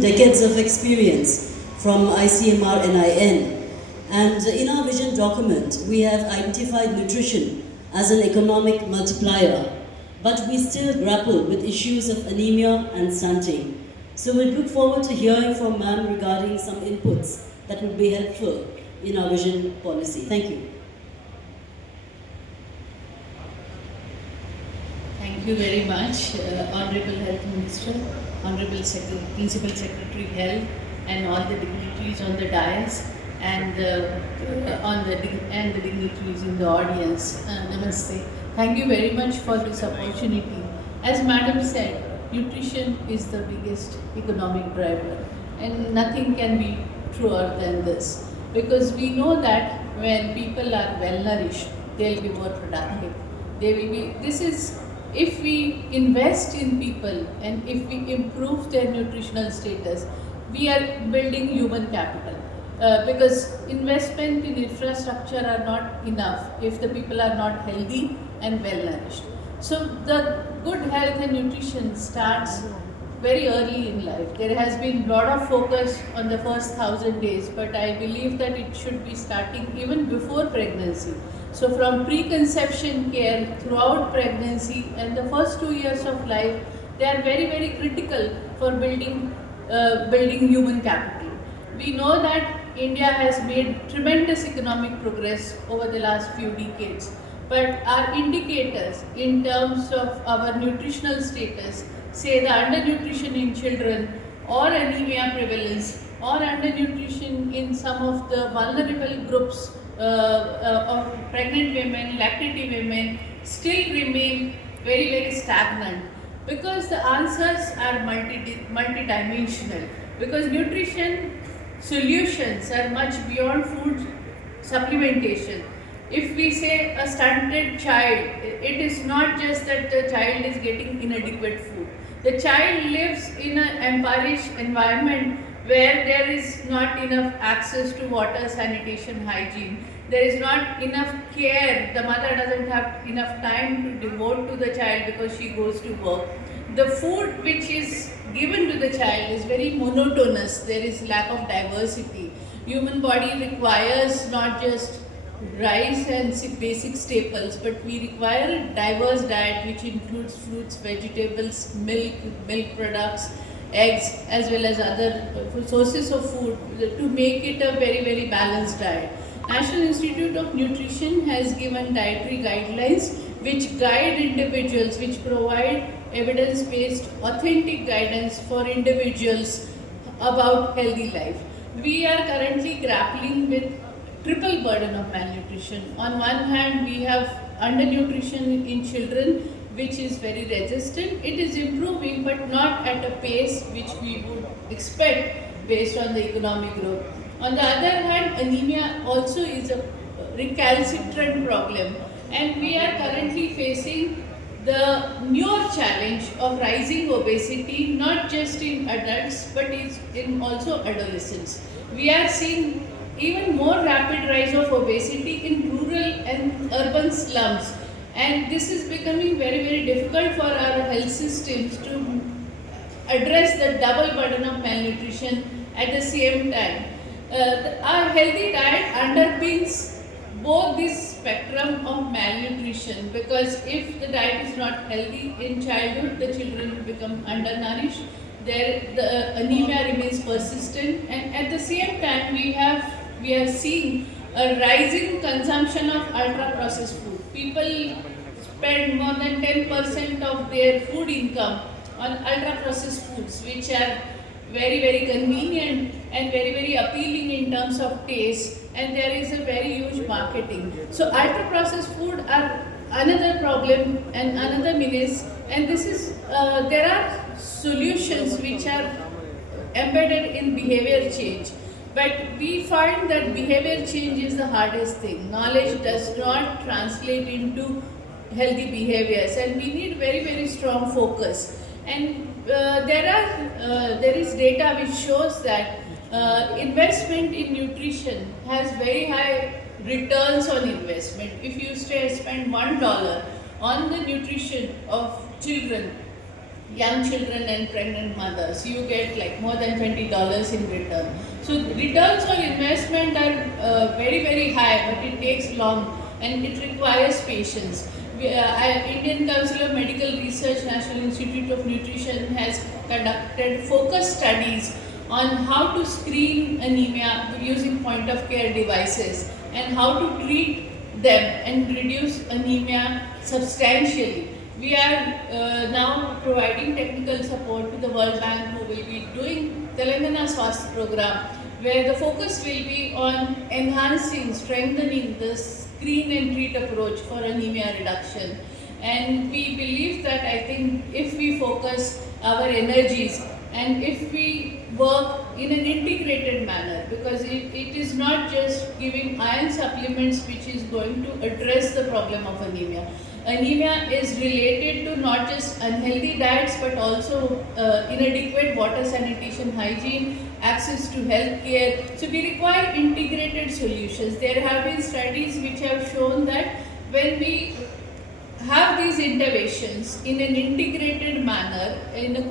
decades of experience from ICMR and IN. And in our vision document, we have identified nutrition as an economic multiplier, but we still grapple with issues of anemia and stunting. So we look forward to hearing from ma'am regarding some inputs that would be helpful in our vision policy. Thank you. Thank you very much, Honorable Health Minister, Honorable Principal Secretary Health, and all the dignitaries on the dais, and the dignitaries in the audience. Namaste. Thank you very much for this opportunity. As Madam said, nutrition is the biggest economic driver, and nothing can be truer than this. Because we know that when people are well nourished, they'll be more productive. They will be. If we invest in people and if we improve their nutritional status, we are building human capital. Because investment in infrastructure are not enough if the people are not healthy and well nourished. So the good health and nutrition starts very early in life. There has been a lot of focus on the first 1,000 days, but I believe that it should be starting even before pregnancy. So from preconception care throughout pregnancy and the first 2 years of life, they are very, very critical for building human capital. We know that India has made tremendous economic progress over the last few decades, but our indicators in terms of our nutritional status, say the undernutrition in children or anemia prevalence or undernutrition in some of the vulnerable groups of pregnant women, lactating women, still remain very, very stagnant, because the answers are multidimensional, because nutrition solutions are much beyond food supplementation. If we say a stunted child, it is not just that the child is getting inadequate food. The child lives in an impoverished environment where there is not enough access to water, sanitation, hygiene. There is not enough care. The mother doesn't have enough time to devote to the child because she goes to work. The food which is given to the child is very monotonous. There is lack of diversity. Human body requires not just rice and basic staples, but we require a diverse diet which includes fruits, vegetables, milk products, eggs, as well as other sources of food to make it a very, very balanced diet. National Institute of Nutrition has given dietary guidelines which guide individuals, which provide evidence-based, authentic guidance for individuals about healthy life. We are currently grappling with triple burden of malnutrition. On one hand, we have undernutrition in children, which is very resistant. It is improving, but not at a pace which we would expect based on the economic growth. On the other hand, anemia also is a recalcitrant problem, and we are currently facing the newer challenge of rising obesity, not just in adults, but in also adolescents. We are seeing even more rapid rise of obesity in rural and urban slums, and this is becoming very, very difficult for our health systems to address the double burden of malnutrition at the same time. Our healthy diet underpins both this spectrum of malnutrition, because if the diet is not healthy in childhood, the children will become undernourished, the anemia remains persistent, and at the same time we are seeing a rising consumption of ultra-processed food. People spend more than 10% of their food income on ultra-processed foods, which are very, very convenient and very, very appealing in terms of taste, and there is a very huge marketing. So ultra-processed food are another problem and another menace, and this is there are solutions which are embedded in behavior change. But we find that behavior change is the hardest thing. Knowledge does not translate into healthy behaviors, and we need very, very strong focus. And there is data which shows that investment in nutrition has very high returns on investment. If you spend $1 on the nutrition of children, young children and pregnant mothers, you get like more than $20 in return. So returns on investment are very high, but it takes long and it requires patience. Indian Council of Medical Research, National Institute of Nutrition has conducted focus studies on how to screen anemia using point of care devices and how to treat them and reduce anemia substantially. We are now providing technical support to the World Bank, who will be doing Telangana Swasth program, where the focus will be on enhancing, strengthening the screen and treat approach for anemia reduction. And we believe that I think if we focus our energies and if we work in an integrated manner, because it is not just giving iron supplements which is going to address the problem of anemia. Anemia is related to not just unhealthy diets but also inadequate water sanitation hygiene, access to health care. So we require integrated solutions. There have been studies which have shown that when we have these interventions in an integrated manner, in a